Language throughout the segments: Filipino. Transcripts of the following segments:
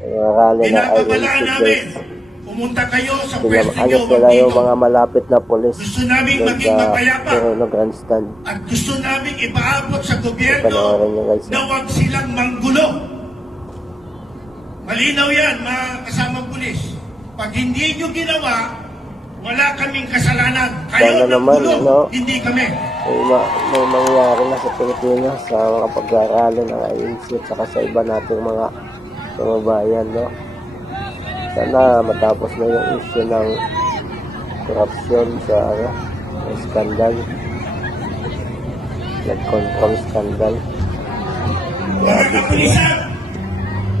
Yung rally ng Pinapabalaan INC, namin. guys. Pumunta kayo sa pwesto nyo, Alis nila yung mga malapit na polis. Gusto namin maging mapayapa. Pero grandstand. At gusto namin ipaabot sa gobyerno Panoorin nyo, guys. na huwag silang manggulo. Malinaw yan, mga kasamang pulis. Pag hindi nyo ginawa, wala kaming kasalanan. Kayo Sana naman, gulo, no? hindi kami. May mangyari na sa Pilipinas sa mga pag-aaralan ng INC at saka sa iba nating mga kababayan, no? Sana matapos na yung issue ng korupsyon sa skandal, flood control skandal. Mga kapulisan,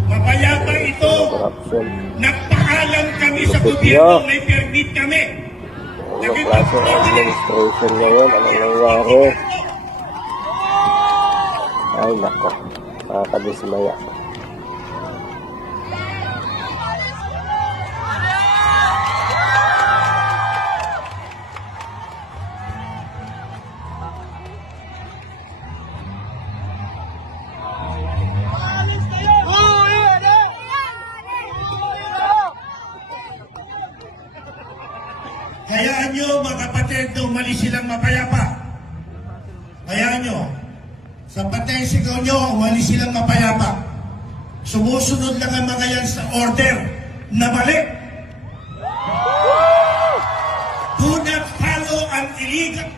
mapayapa ito. Korupsyon. Nagpaalam kami sa Bakit gobyerno, nyo? may permit kami. Ano klase ng administration ngayon? Ano nangyari? Ay nako, nakakadismaya. Hayaan nyo mga kapatid na umalis silang mapayapa. Hayaan nyo. Sa patay sigaw nyo, umalis silang mapayapa. Sumusunod lang ang mga yan sa order na mali. Do not follow an illegal